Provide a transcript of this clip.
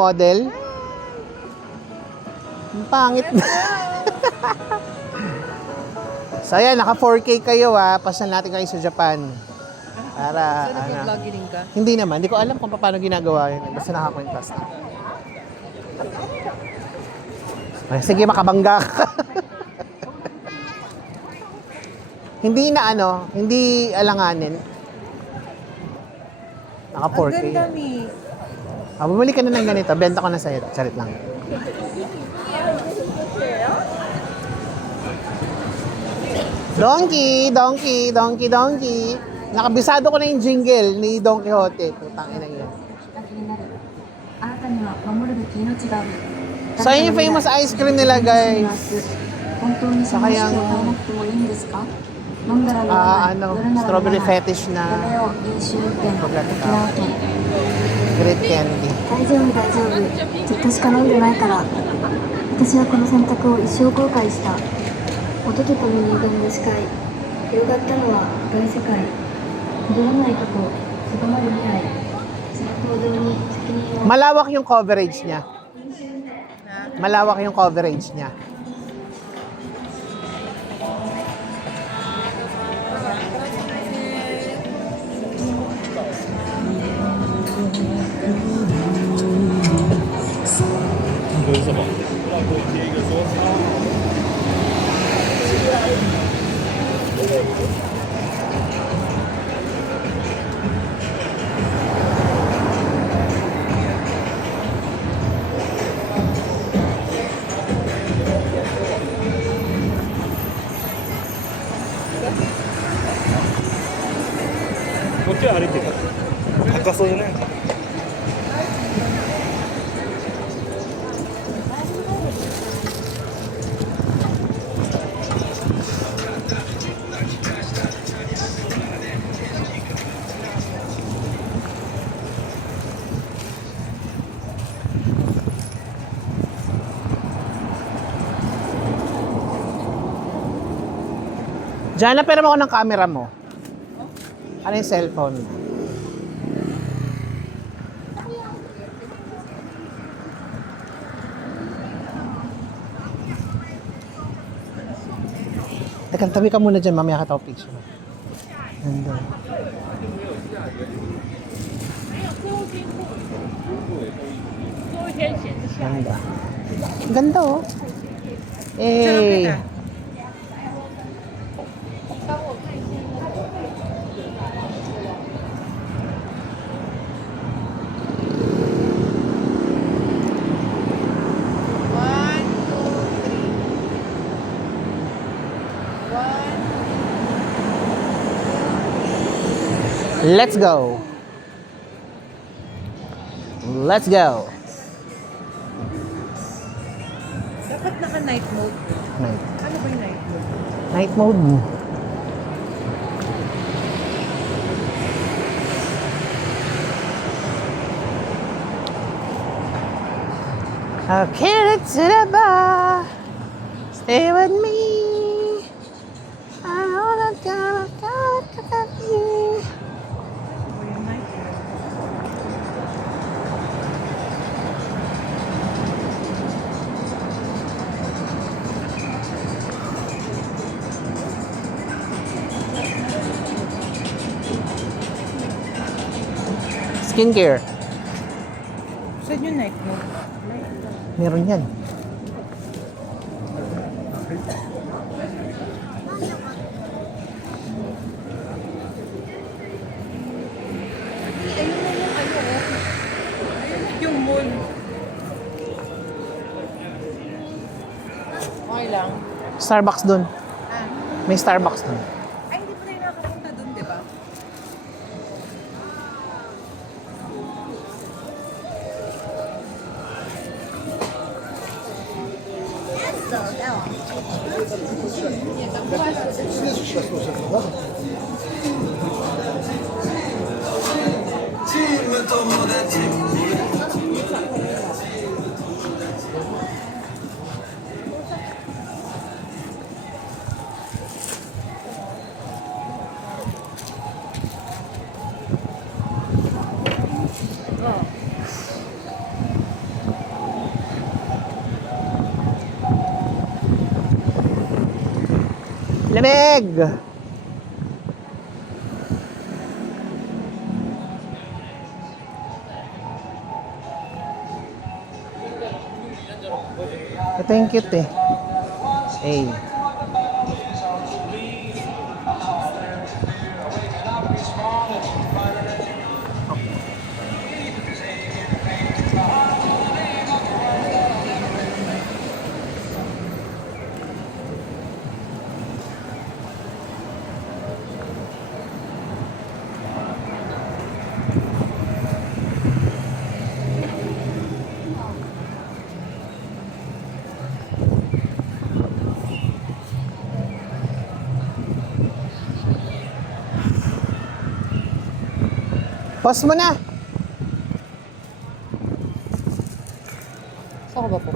Model? Ang pangit na. So ayan, naka 4K kayo Pasan natin kayo sa Japan. Para, nag-vlogging ka? Hindi naman. Hindi ko alam kung paano ginagawa yun. Basta nakakwintas na. Ay, sige, makabangga ka. Hindi na hindi alanganin. Naka 4K. Ang ganda, Mi. Bumili ka na ng ganito. Benta ko na sa'yo. Charit lang. Donkey, donkey, donkey, donkey. Nakabisado ko na yung jingle ni Don Quixote. Putang ina yun. So, yun yung famous ice cream nila, guys. Saka yung strawberry fetish na Great candy. 大丈夫大丈夫ずっとしか飲んでないから私はこの選択を一生後悔した音とともに挑む視界広がったのは外世界戻らないとこ狭まる未来その行動に責任を Malawak yung coverage niya. Malawak yung coverage niya. Jana, pero mo ako ng camera mo. Ano yung cellphone mo? Teka, tabi ka muna dyan. Mamaya kita ako picture. Ganda. Ganda. Ganda oh. Eh. Let's go. Let's go. Dapat naka-night mode. Night. Ano ba yung night mode? Night mode. I'll carry it to the bar. Stay with me. I know that God got me. Ano yung night mode? Skincare. Saan yung night mode? Meron yan. Ayun na yung yung mall. Okay lang. Starbucks dun. Ah. May Starbucks dun. Ay, hindi pa rin nakapunta dun, di ba? Tinig! Ito yung cute eh. Ay. Pause mo na. Saan ko ba po?